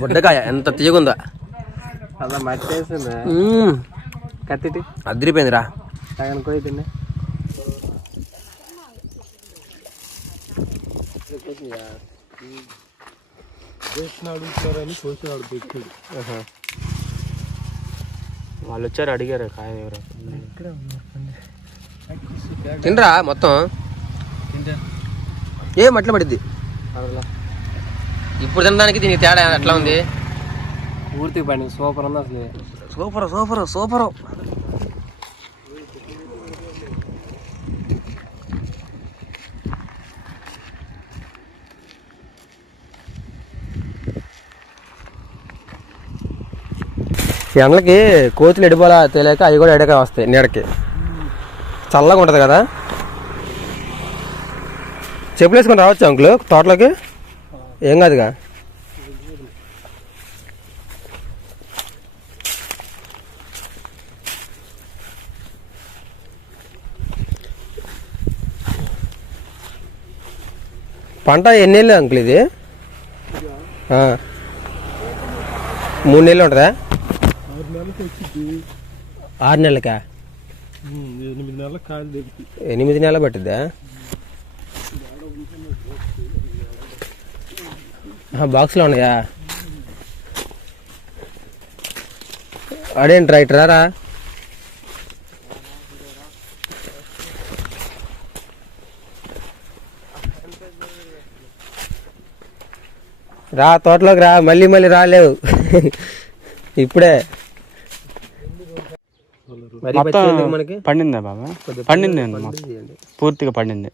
బుడ్డకాయ ఎంత తీయగుందా, అలా మట్టి వేసిందా కత్తిటి అదిరిపోయిందిరా. సగం కోయి తిన్నా అడుగుతారని చూసేవాడు పెట్టాడు. వాళ్ళు వచ్చారు అడిగారు కాయ ఎవరు తినరా మొత్తం ఏం అట్లా పడిద్ది. ఇప్పుడు తినడానికి దీనికి తేడా ఎట్లా ఉంది? పూర్తిగా పడింది. సూపర్ ఉంది అసలు. Super super super. ఎండలకి కోతులు ఎడిపోలా తెలియక అవి కూడా ఎడక వస్తాయి నీడకి. చల్లగా ఉంటుంది కదా. చెప్పులు వేసుకొని రావచ్చు అంకుల్ తోటలోకి, ఏం కాదుగా. పంట ఎన్ని నెలలు అంకుల్ ఇది? 3 నెలలు ఉంటుందా? 6 నెలలకా? 8 నెలల కాయలు దొరికి 8 నెలలు పట్టిద్దా? బాక్స్లో ఉన్నాయా? అదేంటి రైట్ రారా. రా తోటలోకి రా, మళ్ళీ మళ్ళీ రాలేవు ఇప్పుడే. మనకి పండిందా బాబా? పండింది పూర్తిగా పండింది.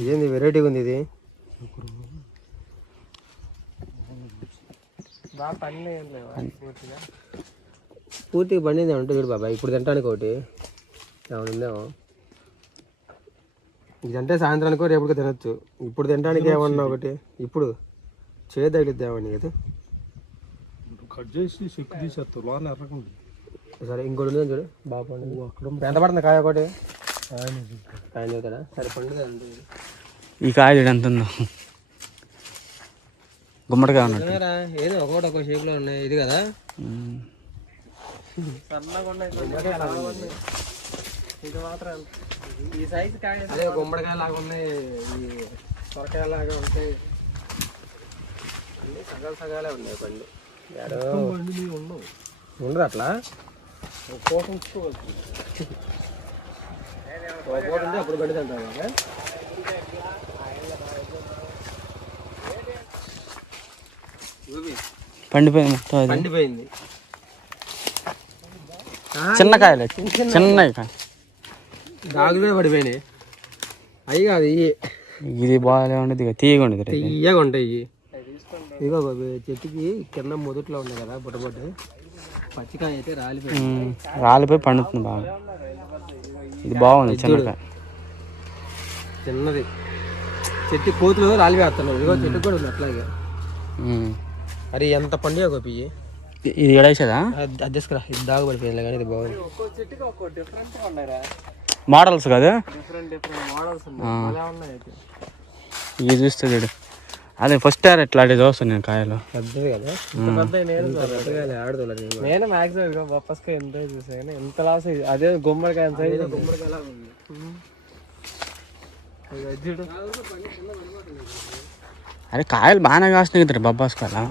ఇదేంది వెరైటీగా ఉంది ఇది. పూర్తిగా పండింది ఏమంటే చూడు బాబా. ఇప్పుడు తినడానికి ఒకటి ఏమనుందేమో. ఇదంటే సాయంత్రానికో రేపుకో తినొచ్చు. ఇప్పుడు తినడానికి ఏమన్నా ఒకటి ఇప్పుడు చేదు తగిలిద్దామని కదా. కట్ చేసి చెక్కు తీసేస్తారు లోన ఎర్రకుంది. సరే ఇంకోటి ఉంది చూడు బాగా. ఎంత పడుతుంది కాయ ఒకటి? ఆయన చెబుతాడా? సరే పండుగ. ఈ కాయ చూడు ఎంత ఉందో, గుమ్మడికాయ ఉన్నట్టు. ఏదో ఒకటి ఒక షేప్ లో ఉన్నాయి. ఇది కదా ఇది మాత్రం ఈ సైజు కాయ. అదే గుమ్మడికాయ లాగా ఉన్నాయి, ఈ సొరకాయ లాగా ఉంటాయి. అన్ని సగాలు సగాలే ఉన్నాయి పండు. ఉండదు అట్లా. కోట ఉంచుకోవచ్చు. ఉంటే అప్పుడు పండుగ అంటారు కదా. పండిపోయింది మొత్తం. పండిపోయింది. చిన్న కాయలు, చిన్న దాగులు కూడా పడిపోయినాయి. అవి కాదు ఇవి. ఇది బాగా ఉండదు, తీయగా ఉండదు. తీయగా ఉంటాయి. ఇదిగో చెట్టుకి కింద మొదట్లో ఉన్నాయి కదా బుట్టబొట్టు. పచ్చికాయ అయితే రాలిపోయి పండుతుంది బాగా. ఇది బాగుంది చిన్నకాయ, చిన్నది. చెట్టు కోతులు రాలిపోతున్నాయి. ఇదిగో చెట్టు కూడా ఉంది అట్లాగే. అరే ఎంత పండుగ గోపి. ఇది ఎడేసేదా? అది తీసుకురా. ఇది దాగు పడిపోయింది కానీ ఇది బాగుంది. మోడల్స్ కదా, మోడల్స్ ఉన్నాయి. ఇది చూస్తే చూడు. అదే ఫస్ట్ ఇయర్ ఎట్లా చూస్తాను నేను కాయలు. పెద్దది కదా. నేను మాక్సిమం బొప్పస్కాయ ఎంత చూసా కానీ ఎంత లాస్. అదే గుమ్మడికాయ సైజు. గుమ్మడికాయ ఉంది. అరే కాయలు బాగానే కాస్తున్నాయి కదా బొబ్బాస్కాయలు.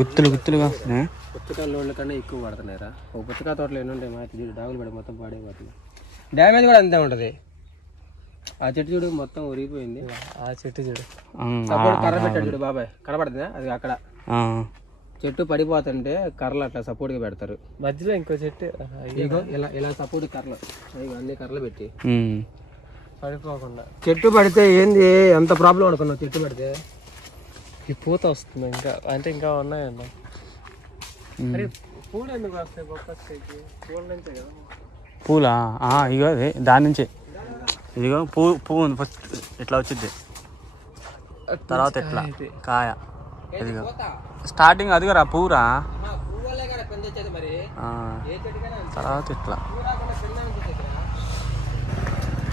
గుత్తులు గుత్తులు కాస్తున్నాయి. పుచ్చకాయ లోడ్ల కన్నా ఎక్కువ పడుతున్నాయిరా. ఒక పుచ్చకాయ తోటలో ఎన్ని ఉంటాయి మాకు చూడు. డాగులు పడి మొత్తం పాడైపోతుంది. డ్యామేజ్ కూడా అంతే ఉంటుంది. ఆ చెట్టు చూడు మొత్తం ఉరిగిపోయింది. ఆ చెట్టు చూడు. సపోర్ట్ కర్ర పెట్టాడు చూడు బాబాయ్. కనపడుతుందా అది? అక్కడ చెట్టు పడిపోతుంటే కర్రలు అట్లా సపోర్ట్ గా పెడతారు. మధ్యలో ఇంకో చెట్టు ఇలా ఇలా సపోర్ట్ కర్రలు అన్ని కర్రలు పెట్టి పడిపోకుండా. చెట్టు పడితే ఏంది ఎంత ప్రాబ్లం అనుకున్నావు? చెట్టు పడితే ఈ పూత వస్తుంది ఇంకా, అంటే ఇంకా ఉన్నాయన్న. పూలు ఎందుకు వస్తాయి బొప్పస్కాయకి? పూల నుంచే కదా. పూలా? ఇగో అదే దాని నుంచే. ఇదిగో పువ్వు ఉంది ఫస్ట్ ఇట్లా వచ్చింది, తర్వాత ఇట్లా కాయ. ఇదిగో స్టార్టింగ్ అదిగో రా పువ్వురా, తర్వాత ఇట్లా.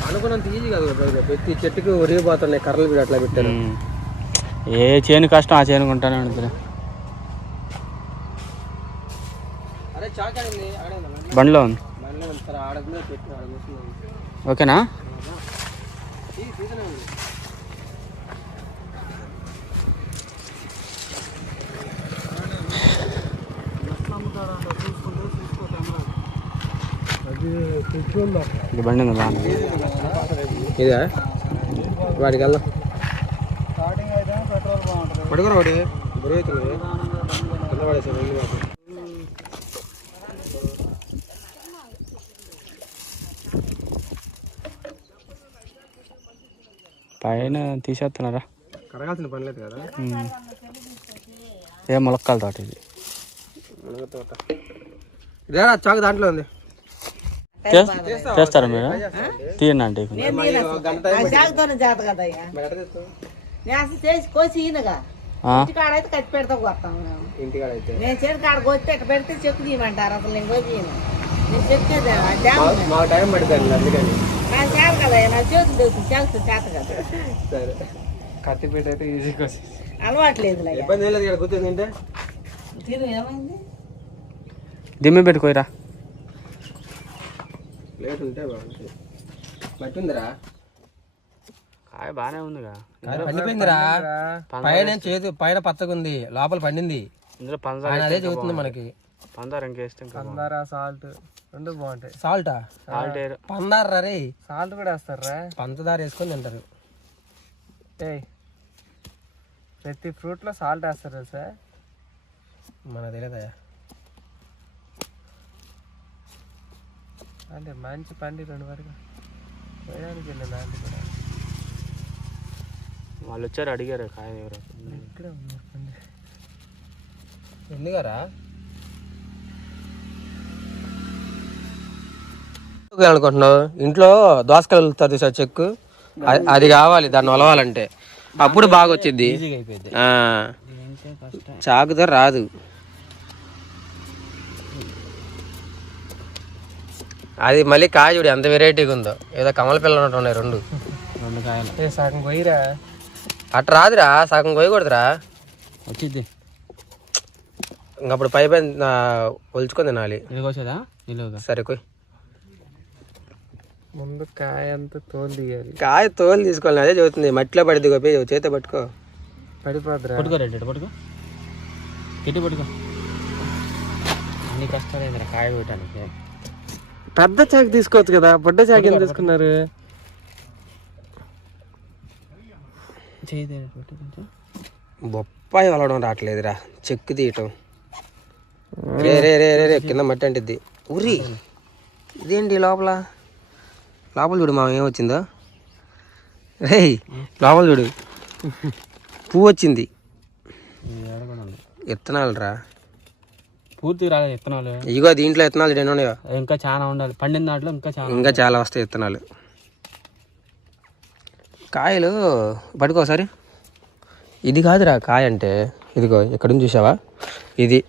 అనుకున్నంత ఈజీ కాదు. ప్రతి చెట్టుకి ఒరిగిపోతున్నాయి కర్రలు కూడా అట్లా పెట్టారు. ఏ చేను కష్టం ఆ చేను కొంటానే ఉంటుంది. అరే చాక్ ఆడింది బండిలో ఉంది. బండిలో ఉంది సార్, ఆడకుండా పెట్టు ఆడ కూర్చున్నాను. ఓకేనా? ఇది బండి ఉంది బాగా. ఇదా వాడికి వెళ్దాం. పడుకోరా వాడు బరువు అవుతుంది కింద పడేసాను. పైన తీసేస్తున్నారా? కడగాల్సిన పని లేదు కదా. ఏ ములక్కాల తోట ఇది. మునగ తోట ఇదేనా చాకు దాంట్లో ఉంది. చేస్తారా మీరు? తీయండి అంటే చేసి కోసి ఈయనగా ఇంటికాడైతే కట్టి పెడతా కొత్తాం. ఇంటికాడైతే నేను చెడు కాడ కోసి ఎట్ట పెడితే చెక్కు తీయమంటారు. అసలు నేను కోసి నేను చెక్కేది మాకు టైం పడుతుంది అందుకని. నాకు చేత కదా, నా చేతులు తెలుసు చేస్తూ చేత కదా. సరే కత్తిపేట అయితే ఈజీ కోసి అలవాట్లేదు ఇబ్బంది ఏం లేదు. ఇక్కడ కూర్చొని తిరు. ఏమైంది? దిమ్మి పెట్టుకోరా. ప్లేట్ ఉంటే బాగుంటుంది. బట్టి ఉందిరా, కాయ బాగానే ఉందిగా. పండిపోయిందిరా. పైన చేతి పైన పచ్చగుంది, లోపల పండింది. ఇందులో అదే చెబుతుంది మనకి. పందారు ఇంకేస్తే పందారా సాల్ట్ రెండు బాగుంటాయి. సాల్టా? సాల్ట్ పందారా రే. సాల్ట్ కూడా వేస్తారా? పంచదార వేసుకొని తింటారు. ప్రతి ఫ్రూట్లో సాల్ట్ వేస్తారు సార్. మన తెలియదా? అంటే మంచి పండి రెండు వరకు పోయడానికి వెళ్ళాను. కూడా వాళ్ళు వచ్చారు అడిగారు కాయ ఎవరు ఇక్కడే ఉన్నారు పండి. ఎందుకరా అనుకుంటున్నావు? ఇంట్లో దోసకాయలు వెళ్తారు సార్ చెక్కు, అది కావాలి దాన్ని ఒలవాలంటే. అప్పుడు బాగా వచ్చింది. చాకుతో రాదు. అది మళ్ళీ కాయ చూడు ఎంత వెరైటీగా ఉందో. ఏదో కమల పిల్లలు ఉన్నట్టు ఉన్నాయి రెండు కాయలు. సగం కొయ్యరా? అట్ట రాదురా, సగం కొయ్యకూడదురా. వచ్చింది ఇంకప్పుడు పై పైన ఒలుచుకొని తినాలి. ఇదిగోసేదా? సరే కొయ్. ముందు కాయ అంతా తోలు తీయాలి. కాయ తోలు తీసుకోవాలి. అదే చదువుతుంది. మట్టిలో పడిద్ది గోపి, చేతితో పట్టుకో. పడిపోద్దురా. పట్టుకో రెడ్డి, పట్టుకో గట్టి పట్టుకో. అన్ని కష్టాలు కాయ పెట్టడానికి. పెద్ద చాకు తీసుకోవచ్చు కదా, బొడ్డ చాకు ఏం తీసుకున్నారు? బొప్పాయి వలవడం రావట్లేదురా, చెక్కు తీయటం. రే రే రే రే రే కింద మట్టి అంటిద్ది. ఉరి ఇదేంటి లోపల చూడు మా ఏమొచ్చిందో. రే లోపల చూడు, పువ్వు వచ్చింది. విత్తనాలు రా, పూర్తిగా రాలేదు విత్తనాలు. ఇగో దీంట్లో విత్తనాలు ఎన్ని ఉన్నాయో. ఇంకా చాలా ఉండాలి పండిన దాంట్లో. ఇంకా చాలా వస్తాయి విత్తనాలు. కాయలు పట్టుకోసారి. ఇది కాదురా కాయ అంటే, ఇదిగో ఇక్కడ నుంచి చూసావా? ఇది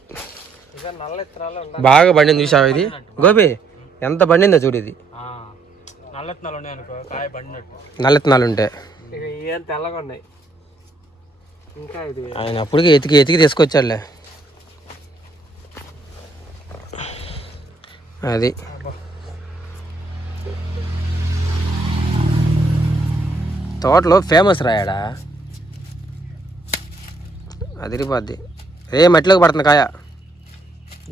బాగా పండింది చూసావా? ఇది గోపి ఎంత పండిందో చూడు. ఇది నల్ల విత్తనాలు ఉన్నాయి అనుకో, కాయ పండినట్టు. నల్ల విత్తనాలు ఉంటాయి. ఏం తెల్లగా ఉన్నాయి. ఇంకా ఇది ఆయన అప్పటికి ఎతికి తీసుకొచ్చాడులే. అది తోటలో ఫేమస్ రాయాడా, అదిరిపోద్ది. మట్టిలోకి పడుతుంది కాయ.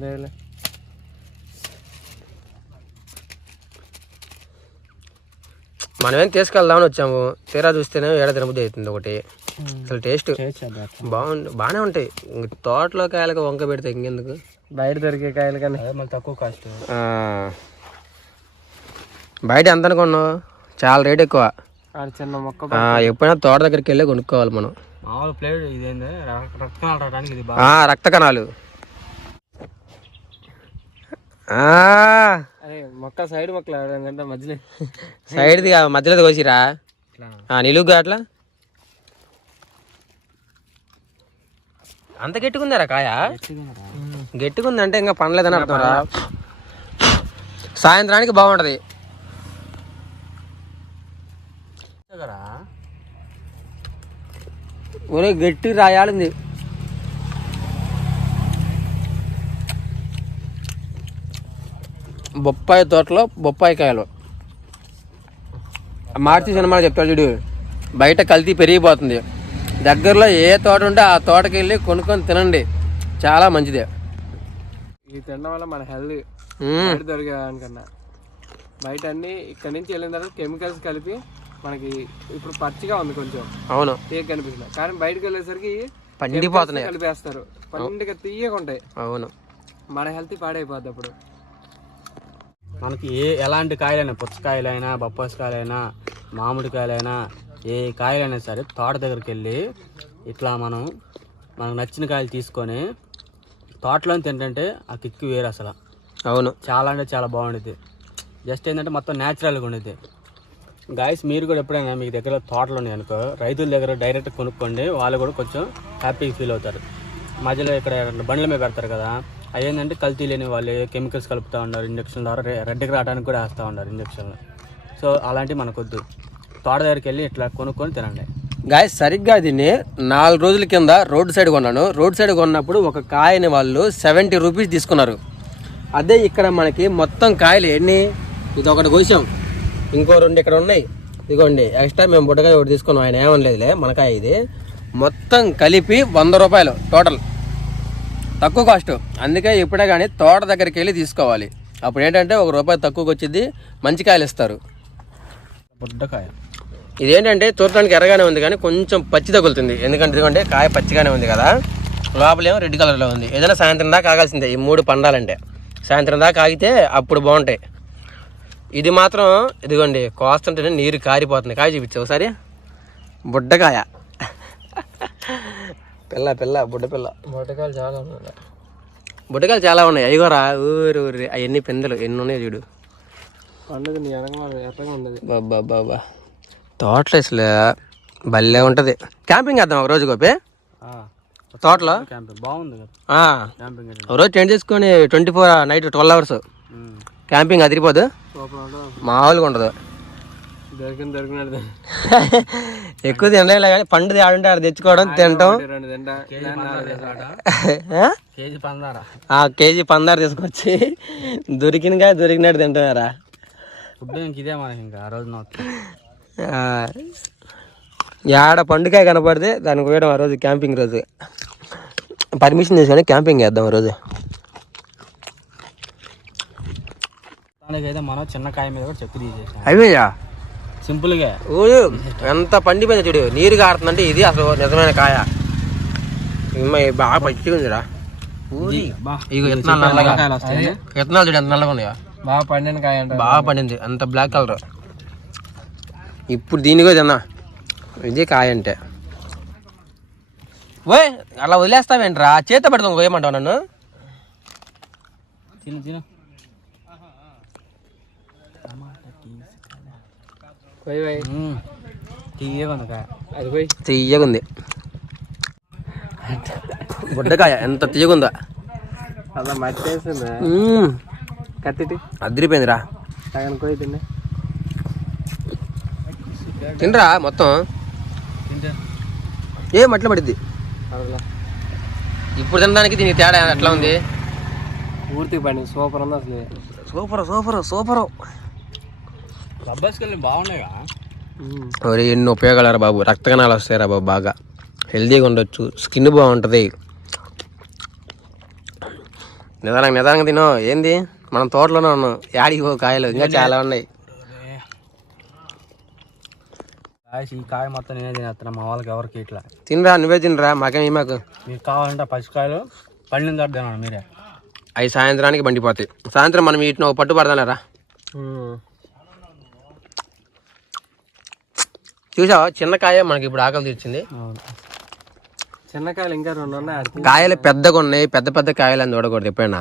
లేలే మనమేం తీసుకెళ్దామని వచ్చాము, తీరా చూస్తేనే ఏడ తినబుద్ధి అవుతుంది ఒకటి. అసలు టేస్ట్ బాగానే ఉంటాయి. తోటలో కాయలకు వంక పెడితే ఇంకెందుకు. బయట దొరికే కాయలు కానీ మళ్ళీ తక్కువ కాస్ట్. బయట ఎంత అనుకున్నావు? చాలా రేట్ ఎక్కువ. చిన్న మొక్క. ఎప్పుడైనా తోట దగ్గరికి వెళ్ళి కొనుక్కోవాలి మనం. మామూలు ప్లేట్ ఇదేంది రక్త కణాలు రావడానికి ఇది రక్త కణాలు. అదే మొక్క సైడ్ మొక్కలు అంటే మధ్యలో సైడ్ది మధ్యలో కోసిరా నిలువుగా అట్లా. అంత గట్టిగుందారా కాయ? గట్టిగుందంటే ఇంకా పండలేదని అర్థం రా. సాయంత్రానికి బాగుంటది. ఒరే గట్టి రాయాలింది. బొప్పాయి తోటలో బొప్పాయి కాయలు. మార్చి సినిమాలో చెప్తాడు చూడు, బయట కల్తీ పెరిగిపోతుంది, దగ్గరలో ఏ తోట ఉంటే ఆ తోటకి వెళ్ళి కొనుక్కొని తినండి, చాలా మంచిదే. ఇది తినడం వల్ల మన హెల్త్ దొరికేదానికన్నా బయట అన్ని ఇక్కడ నుంచి వెళ్ళిన తర్వాత కెమికల్స్ కలిపి మనకి ఇప్పుడు పచ్చిగా ఉంది కొంచెం. అవును, తీగ కనిపిస్తుంది, కానీ బయటకు వెళ్ళేసరికి పండిపోతున్నాయి, కలిపేస్తారు, పండుగ తీయగా ఉంటాయి. అవును, మన హెల్త్ పాడైపోద్ది అప్పుడు. మనకి ఎలాంటి కాయలైనా, పుచ్చకాయలైనా, బొప్పాయికాయలైనా, మామిడికాయలైనా, ఏ కాయలైనా సరే తోట దగ్గరికి వెళ్ళి ఇట్లా మనకు నచ్చిన కాయలు తీసుకొని తోటలో తింటుంటే ఆ కిక్కు వేరు అసలు. అవును, చాలా అంటే చాలా బాగుంటుంది. జస్ట్ ఏంటంటే మొత్తం న్యాచురల్గా ఉండేది. గాయస్ మీరు కూడా ఎప్పుడైనా మీకు దగ్గర తోటలు ఉన్నాయి అనుకో, రైతుల దగ్గర డైరెక్ట్ కొనుక్కోండి, వాళ్ళు కూడా కొంచెం హ్యాపీగా ఫీల్ అవుతారు. మధ్యలో ఇక్కడ బండ్ల మీద పెడతారు కదా, అవి ఏంటంటే కల్తీ లేని వాళ్ళు కెమికల్స్ కలుపుతూ ఉన్నారు, ఇంజక్షన్ ద్వారా రెడ్డికి రావడానికి కూడా వేస్తూ ఉన్నారు ఇంజక్షన్లు. సో అలాంటివి మనకొద్దు, తోట దగ్గరికి వెళ్ళి ఇట్లా కొనుక్కొని తినండి. గాయస్ సరిగ్గా దీన్ని 4 రోజుల కింద రోడ్ సైడ్ కొన్నాను. రోడ్ సైడ్ కొన్నప్పుడు ఒక కాయని వాళ్ళు 70 రూపీస్ తీసుకున్నారు. అదే ఇక్కడ మనకి మొత్తం కాయలు ఎన్ని, ఇది ఒకటి కోసాం, ఇంకో 2 ఇక్కడ ఉన్నాయి, ఇదిగోండి ఎక్స్ట్రా మేము బుడ్డకాయ ఒకటి తీసుకున్నాం, ఆయన ఏమనలేదులే, మనకాయ ఇది మొత్తం కలిపి 100 రూపాయలు టోటల్, తక్కువ కాస్ట్. అందుకే ఇప్పుడే కానీ తోట దగ్గరికి వెళ్ళి తీసుకోవాలి, అప్పుడు ఏంటంటే 1 రూపాయి తక్కువకి వచ్చింది, మంచి కాయలు ఇస్తారు. బుడ్డకాయ ఇదేంటంటే చూడటానికి ఎర్రగానే ఉంది కానీ కొంచెం పచ్చి తగులుతుంది, ఎందుకంటే ఇదిగోండి కాయ పచ్చిగానే ఉంది కదా, లోపలేమో రెడ్ కలర్లో ఉంది. ఏదైనా సాయంత్రం దాకా ఆగాల్సిందే ఈ 3 పండాలంటే, సాయంత్రం దాకా ఆగితే అప్పుడు బాగుంటాయి. ఇది మాత్రం ఇదిగోండి కోస్తుంటేనే నీరు కారిపోతుంది. కాయ చూపించు ఒకసారి, బుడ్డకాయ, పిల్ల పిల్ల బుడ్డ పిల్ల. బొట్టకాయలు చాలా ఉన్నాయి, బుడ్డకాయలు చాలా ఉన్నాయి. అయ్యోరా ఊరి అవన్నీ పిందెలు ఎన్ని ఉన్నాయో చూడు, పండుగ నీ ఎర్రగా ఉండదు. బాబా బాబా తోటలో అసలు భలే ఉంటుంది. క్యాంపింగ్ వేద్దాం ఒక రోజు గోపి తోటలో, బాగుంది కదా క్యాంపింగ్. ఒక రోజు టెంట్ చేసుకొని 24 నైట్ 12 అవర్స్ క్యాంపింగ్ అదిరిపోదు, మామూలుగా ఉండదు. దొరికినట్టు ఎక్కువ తినలే కానీ పండుది ఆడుంటే ఆడ తెచ్చుకోవడం తినటం. కేజీ పందారు తీసుకొచ్చి దొరికినగా దొరికినట్టు తింటున్నారా. ఫుడ్ ఇదే మనకి ఇంకా ఆ రోజు ఆడ పండుకాయ కనపడితే దానికి పోయడం ఆ రోజు క్యాంపింగ్ రోజు. పర్మిషన్ తీసుకొని క్యాంపింగ్ వేద్దాం ఆ రోజు. దానికైతే మనం చిన్న కాయ మీద కూడా చెక్కు తీసేసాం అయ్యా సింపుల్గా. ఎంత పండిపోయింది చూడు, నీరు కారుతుందంటే ఇది అసలు నిజమైన కాయ. బాగా పచ్చిగా ఉందిరా. విత్తనాలు చూడు ఎంత నల్లగా ఉన్నాయా, బాగా పండిన కాయ అంటే బాగా పండింది, అంత బ్లాక్ కలర్. ఇప్పుడు దీనికో తిన్నా, ఇది కాయ అంటే. ఓయ్ అలా వదిలేస్తావేంట్రా, చేత పెడతాం పోయమంటావు నన్ను. తిను తీయగా ఉంది కాయ, అది పోయి తీయగా ఉంది బుడ్డకాయ, ఎంత తీయగుందా. అలా మట్టి వేసిందా కత్తిటి అదిరిపోయిందిరా. సగం పోయి తిన్నా, తినరా మొత్తం, ఏ మట్ల పడిద్ది. ఇప్పుడు తినడానికి దీనికి తేడా ఎట్లా ఉంది, పూర్తిగా పండి సూపర్ ఉంది అసలు. Super super super. రబ్బర్స్కెళ్ళి బాగున్నాయి. మరి ఎన్ని ఉపయోగాలరా బాబు, రక్త కణాలు వస్తాయిరా బాబు, బాగా హెల్తీగా ఉండొచ్చు, స్కిన్ బాగుంటుంది. నిదానంగా తినో, ఏంది మనం తోటలోనే ఉన్నాం, యాడికి పో కాయలు ఇంకా చాలా ఉన్నాయి. ఈ కాయ మొత్తం నేనే తినేస్తున్నా, మా వాళ్ళకి ఎవరికి ఇట్లా. తినరా, నువ్వే తినరా, మాకేమి మాకు. మీకు కావాలంటే పచ్చికాయలు పండిన తర్వాత తినాలి మీరే. అవి సాయంత్రానికి పండిపోతాయి, సాయంత్రం మనం వీటిని ఒక పట్టు పడదాంలేరా. చూసావా చిన్న కాయ మనకి ఇప్పుడు ఆకలి తీర్చింది. చిన్నకాయలు ఇంకా 2 ఉన్నాయి. కాయలు పెద్దగా ఉన్నాయి, పెద్ద పెద్ద కాయలు అని చూడకూడదు ఎప్పుడైనా.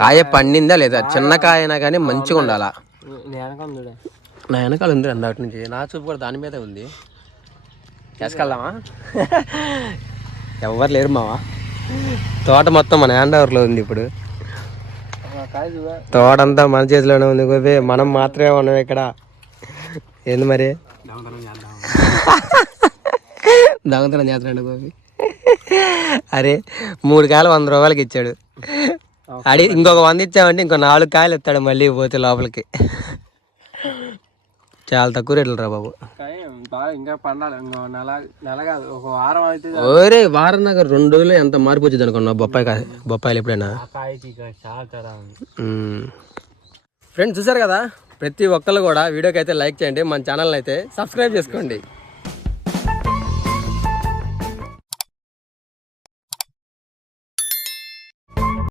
కాయ పండిందా లేదా, చిన్న కాయ అయినా కానీ మంచిగా ఉండాలా. నా వెనకాల ఉంది అందటి నుంచి, నా చూపు కూడా దాని మీదే ఉంది. వేసుకెళ్దామా? ఎవరు లేరు మావా, తోట మొత్తం మన హ్యాండ్ ఓవర్లో ఉంది ఇప్పుడు. తోట అంతా మన చేతిలోనే ఉంది గోపి, మనం మాత్రమే ఉన్నాం ఇక్కడ. ఏంది మరి దొంగతనం చేస్తున్నాడు గోపి. అరే 3 కాయలు 100 రూపాయలకి ఇచ్చాడు. ఇంకొక 100 ఇచ్చామంటే ఇంకో 4 కాయలు ఇస్తాడు మళ్ళీ పోతే లోపలికి. చాలా తక్కువ రేట్లు రా బాబు. బాగా ఇంకా పండాలి, ఇంకో నెల కాదు ఒక వారం అయితే. ఓరే వారం దాకా 2 రోజులు ఎంత మార్పు వచ్చింది అనుకున్నావు బొప్పాయిలు ఎప్పుడైనా. ఫ్రెండ్స్ చూసారు కదా, ప్రతి ఒక్కళ్ళు కూడా వీడియోకి అయితే లైక్ చేయండి, మన ఛానల్ అయితే సబ్స్క్రైబ్ చేసుకోండి.